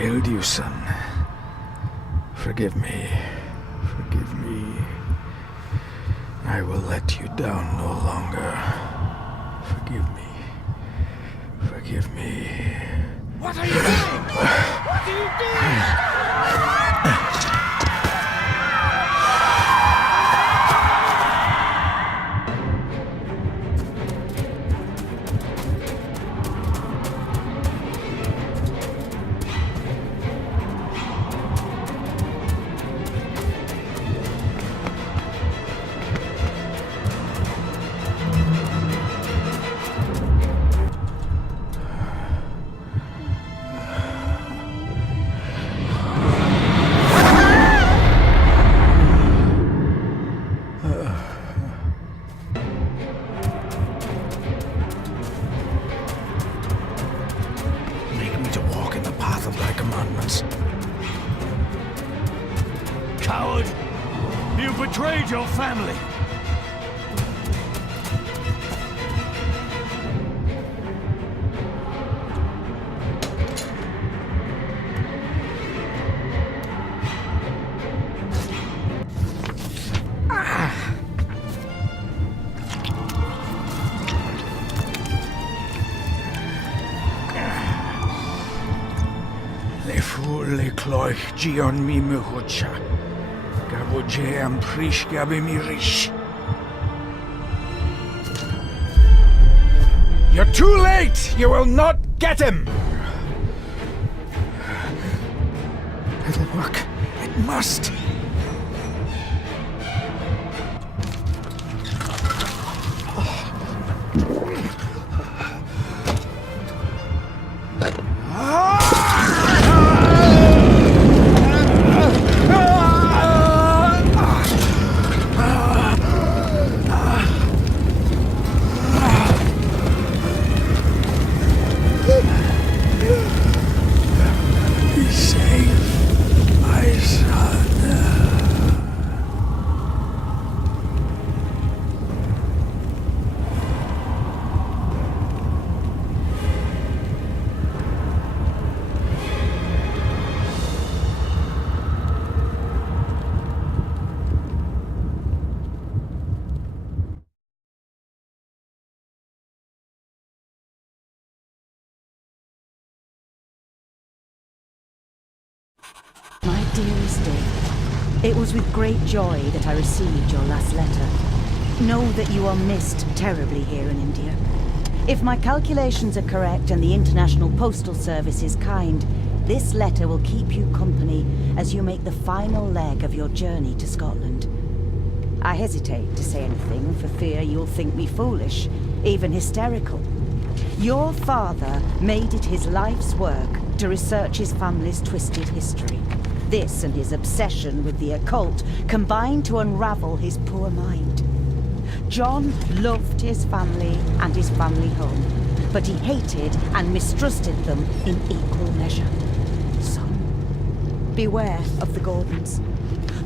failed you, son. Forgive me. Forgive me. I will let you down no longer. Forgive me. Forgive me. What are you doing? What are you doing? Of thy commandments. Coward! You betrayed your family! Le cloich gion mi muhucha. Gabuje am prish gabi mi rish. You're too late! You will not get him! It'll work. It must. My dearest Dick, it was with great joy that I received your last letter. Know that you are missed terribly here in India. If my calculations are correct and the International Postal Service is kind, this letter will keep you company as you make the final leg of your journey to Scotland. I hesitate to say anything for fear you'll think me foolish, even hysterical. Your father made it his life's work to research his family's twisted history. This and his obsession with the occult combined to unravel his poor mind. John loved his family and his family home, but he hated and mistrusted them in equal measure. Son, beware of the Gordons.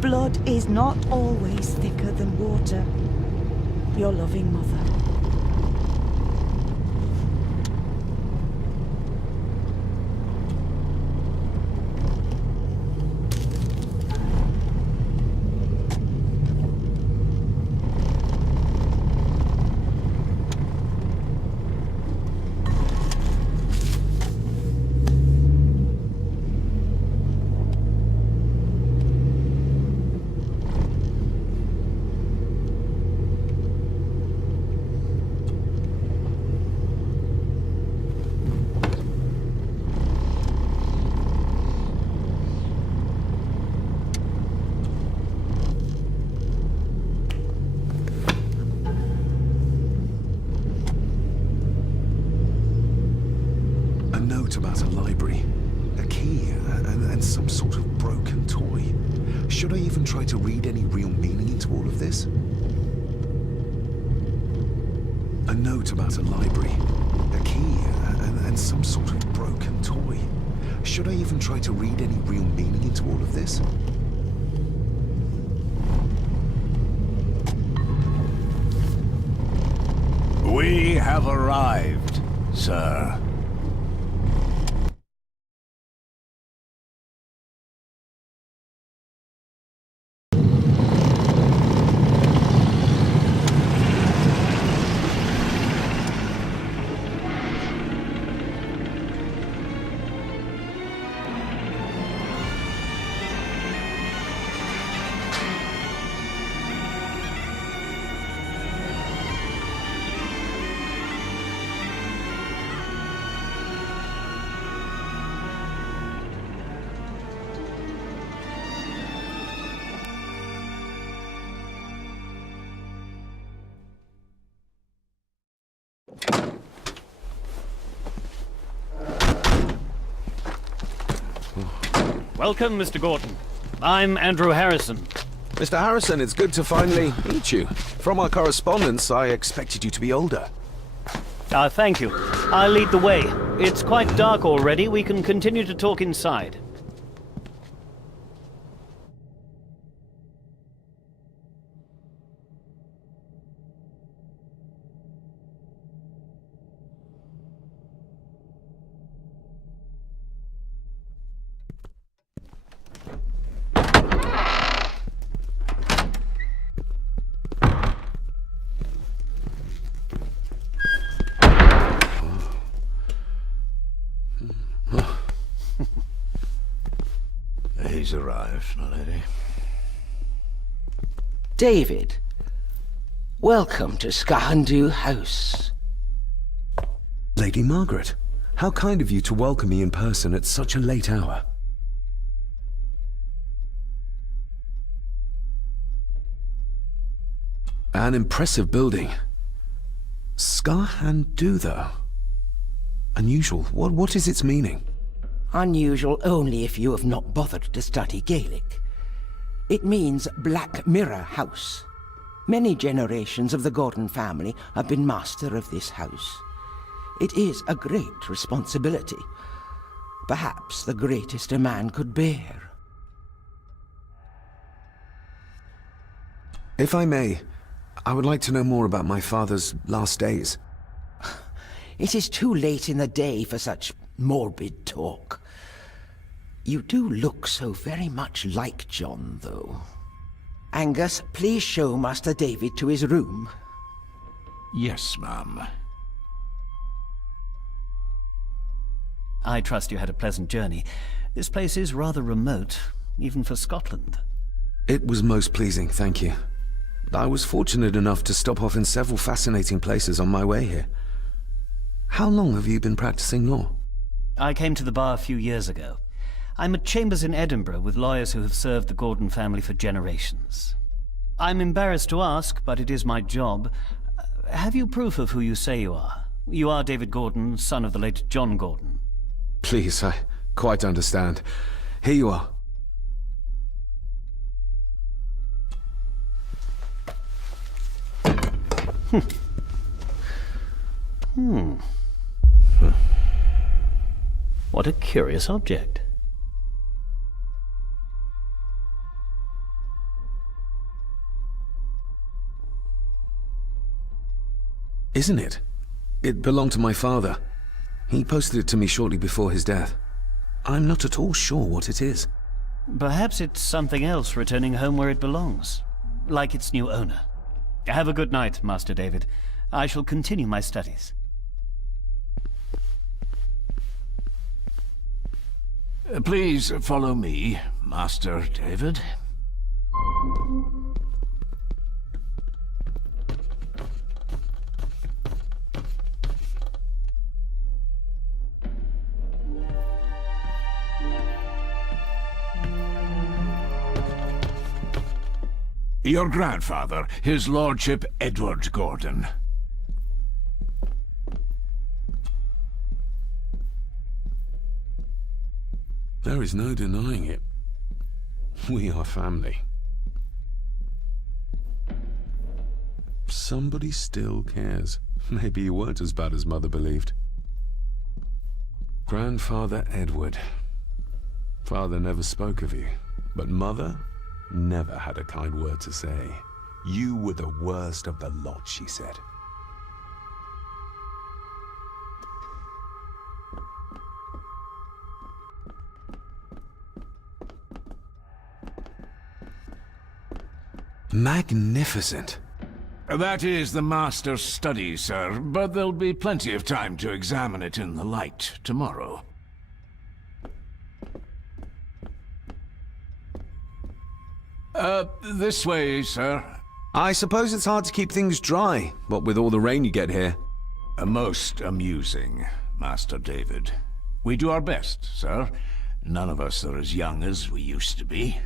Blood is not always thicker than water. Your loving mother. About a library, a key, and some sort of broken toy. Should I even try to read any real meaning into all of this? A note about a library, a key, and some sort of broken toy. Should I even try to read any real meaning into all of this? We have arrived, sir. Welcome, Mr. Gordon. I'm Andrew Harrison. Mr. Harrison, it's good to finally meet you. From our correspondence, I expected you to be older. Thank you. I'll lead the way. It's quite dark already. We can continue to talk inside. He's arrived, my lady. David, welcome to Skahandu House. Lady Margaret, how kind of you to welcome me in person at such a late hour. An impressive building. Skahandu, though. Unusual. What is its meaning? Unusual only if you have not bothered to study Gaelic. It means Black Mirror House. Many generations of the Gordon family have been master of this house. It is a great responsibility. Perhaps the greatest a man could bear. If I may, I would like to know more about my father's last days. It is too late in the day for such morbid talk. You do look so very much like John, though. Angus, please show Master David to his room. Yes, ma'am. I trust you had a pleasant journey. This place is rather remote, even for Scotland. It was most pleasing, thank you. I was fortunate enough to stop off in several fascinating places on my way here. How long have you been practicing law? I came to the bar a few years ago. I'm at chambers in Edinburgh with lawyers who have served the Gordon family for generations. I'm embarrassed to ask, but it is my job. Have you proof of who you say you are? You are David Gordon, son of the late John Gordon. Please, I quite understand. Here you are. What a curious object. Isn't it? It belonged to my father. He posted it to me shortly before his death. I'm not at all sure what it is. Perhaps it's something else returning home where it belongs, like its new owner. Have a good night, Master David. I shall continue my studies. Please follow me, Master David. Your grandfather, his lordship Edward Gordon. There is no denying it. We are family. Somebody still cares. Maybe you weren't as bad as Mother believed. Grandfather Edward. Father never spoke of you, but Mother never had a kind word to say. You were the worst of the lot, she said. Magnificent. That is the master's study, sir, but there'll be plenty of time to examine it in the light tomorrow. This way, sir. I suppose it's hard to keep things dry, what with all the rain you get here. Most amusing, Master David. We do our best, sir. None of us are as young as we used to be.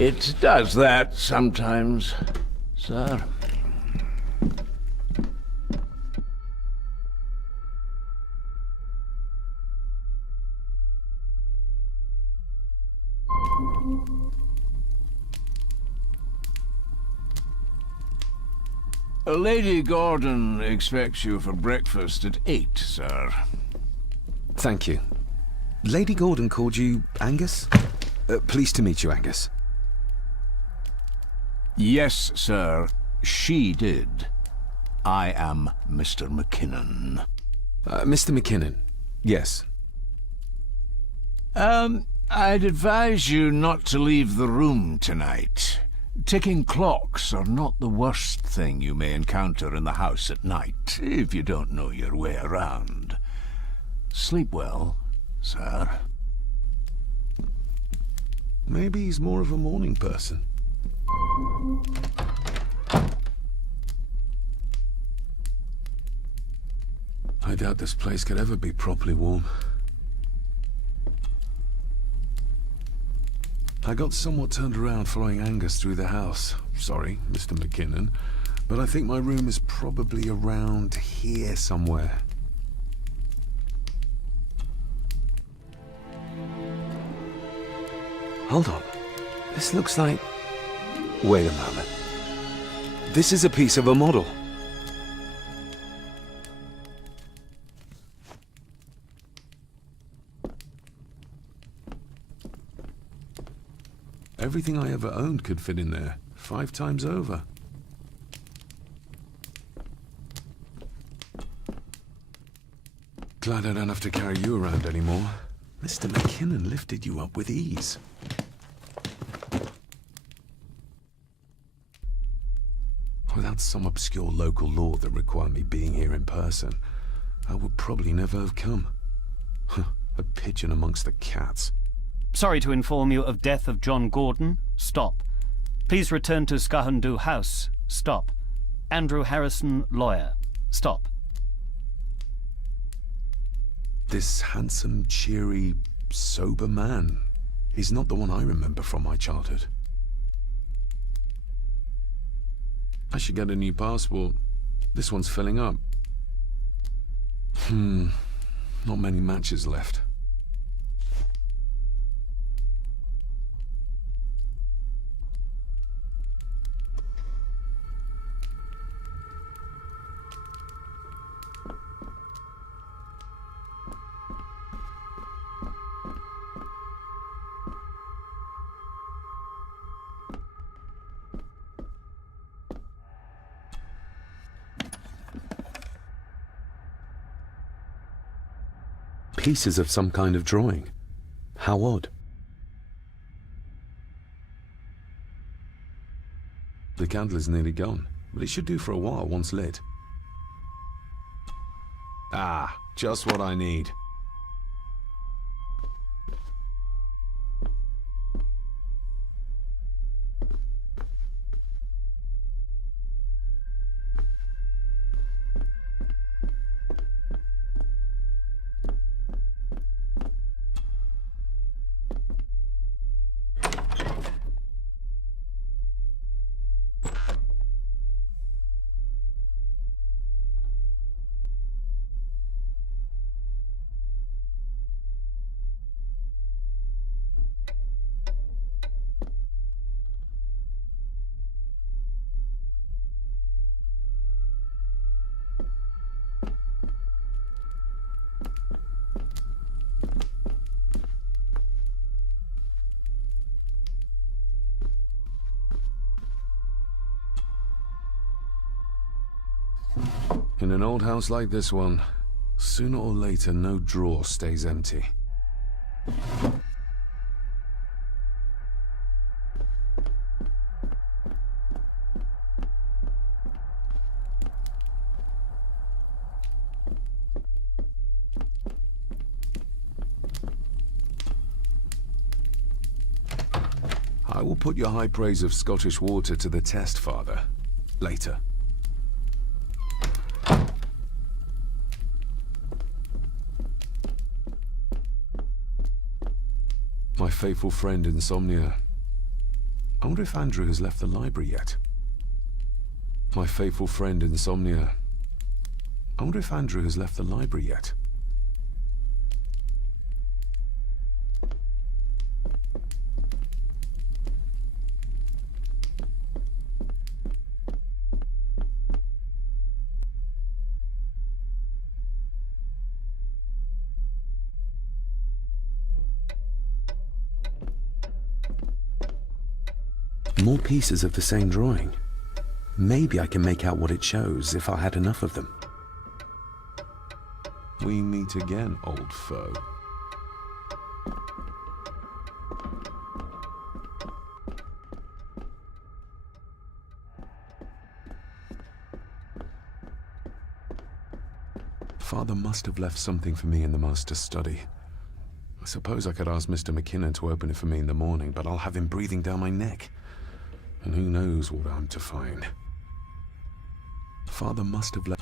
It does that sometimes, sir. Lady Gordon expects you for breakfast at 8, sir. Thank you. Lady Gordon called you Angus? Pleased to meet you, Angus. Yes, sir. She did. I am Mr. McKinnon. Mr. McKinnon. Yes. I'd advise you not to leave the room tonight. Ticking clocks are not the worst thing you may encounter in the house at night, if you don't know your way around. Sleep well, sir. Maybe he's more of a morning person. I doubt this place could ever be properly warm. I got somewhat turned around following Angus through the house. Sorry, Mr. McKinnon, but I think my room is probably around here somewhere. Hold on. This looks like... Wait a moment. This is a piece of a model. Everything I ever owned could fit in there, 5 times over. Glad I don't have to carry you around anymore. Mr. McKinnon lifted you up with ease. Without some obscure local law that required me being here in person, I would probably never have come. A pigeon amongst the cats. Sorry to inform you of death of John Gordon. Stop. Please return to Skahandu House. Stop. Andrew Harrison, lawyer. Stop. This handsome, cheery, sober man. He's not the one I remember from my childhood. I should get a new passport. This one's filling up. Not many matches left. Pieces of some kind of drawing. How odd. The candle is nearly gone, but it should do for a while once lit. Ah, just what I need. In an old house like this one, sooner or later no drawer stays empty. I will put your high praise of Scottish water to the test, Father. Later. My faithful friend Insomnia. I wonder if Andrew has left the library yet. My faithful friend Insomnia. I wonder if Andrew has left the library yet. More pieces of the same drawing. Maybe I can make out what it shows if I had enough of them. We meet again, old foe. Father must have left something for me in the master's study. I suppose I could ask Mr. McKinnon to open it for me in the morning, but I'll have him breathing down my neck. And who knows what I'm to find. Father must have left...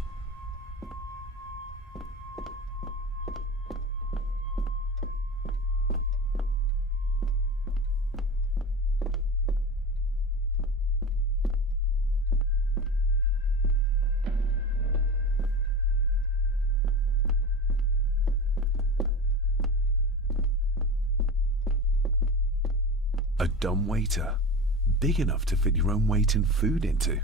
A dumb waiter. Big enough to fit your own weight and food into.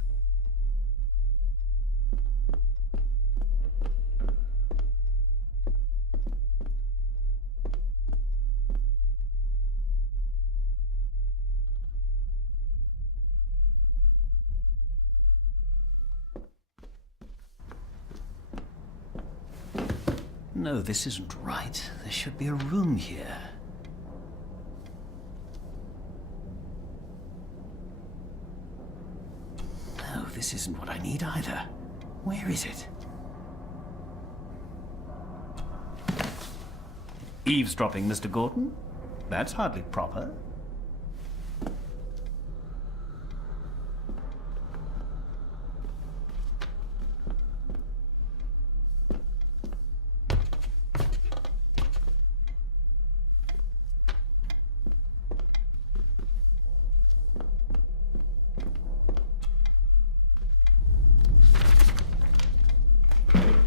No, this isn't right. There should be a room here. No, this isn't what I need either. Where is it? Eavesdropping, Mr. Gordon? That's hardly proper.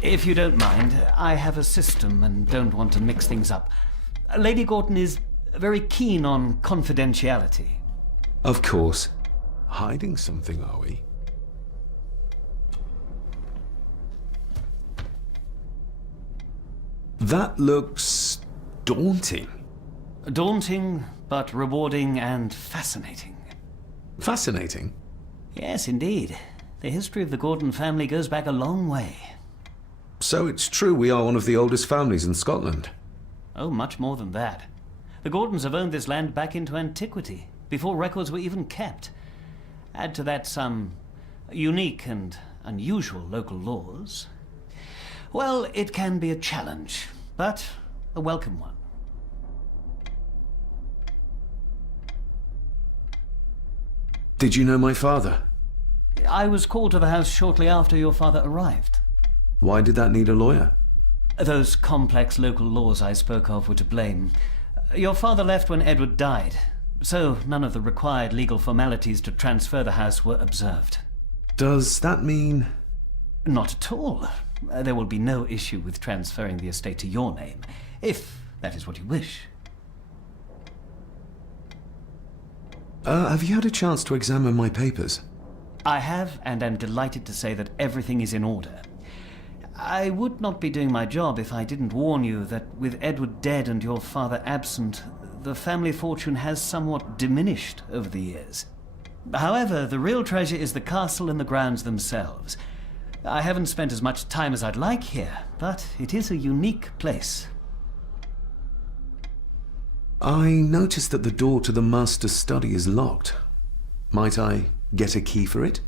If you don't mind, I have a system and don't want to mix things up. Lady Gordon is very keen on confidentiality. Of course. Hiding something, are we? That looks... daunting. Daunting, but rewarding and fascinating. Fascinating? Yes, indeed. The history of the Gordon family goes back a long way. So it's true we are one of the oldest families in Scotland. Oh, much more than that. The Gordons have owned this land back into antiquity, before records were even kept. Add to that some unique and unusual local laws. Well, it can be a challenge, but a welcome one. Did you know my father? I was called to the house shortly after your father arrived. Why did that need a lawyer? Those complex local laws I spoke of were to blame. Your father left when Edward died, so none of the required legal formalities to transfer the house were observed. Does that mean... Not at all. There will be no issue with transferring the estate to your name, if that is what you wish. Have you had a chance to examine my papers? I have, and am delighted to say that everything is in order. I would not be doing my job if I didn't warn you that with Edward dead and your father absent, the family fortune has somewhat diminished over the years. However, the real treasure is the castle and the grounds themselves. I haven't spent as much time as I'd like here, but it is a unique place. I noticed that the door to the master's study is locked. Might I get a key for it?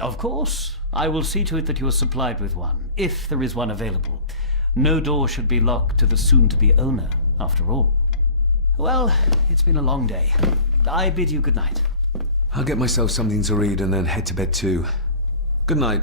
Of course. I will see to it that you are supplied with one, if there is one available. No door should be locked to the soon-to-be owner, after all. Well, it's been a long day. I bid you good night. I'll get myself something to read and then head to bed too. Good night.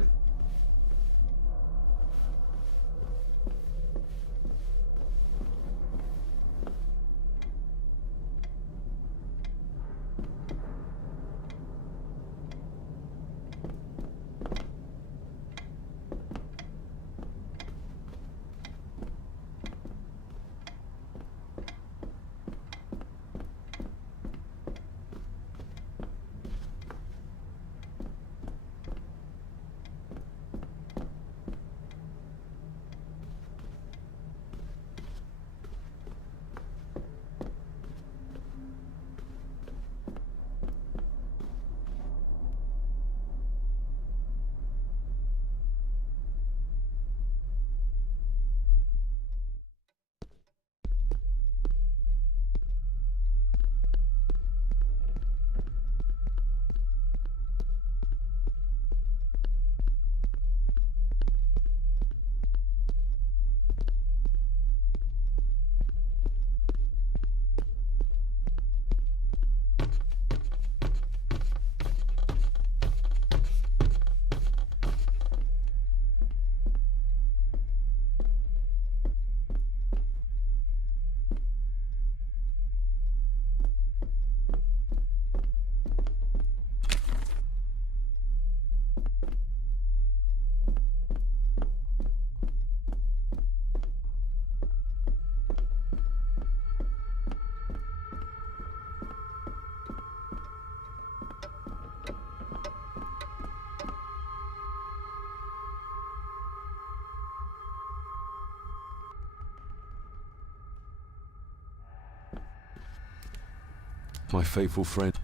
My faithful friend.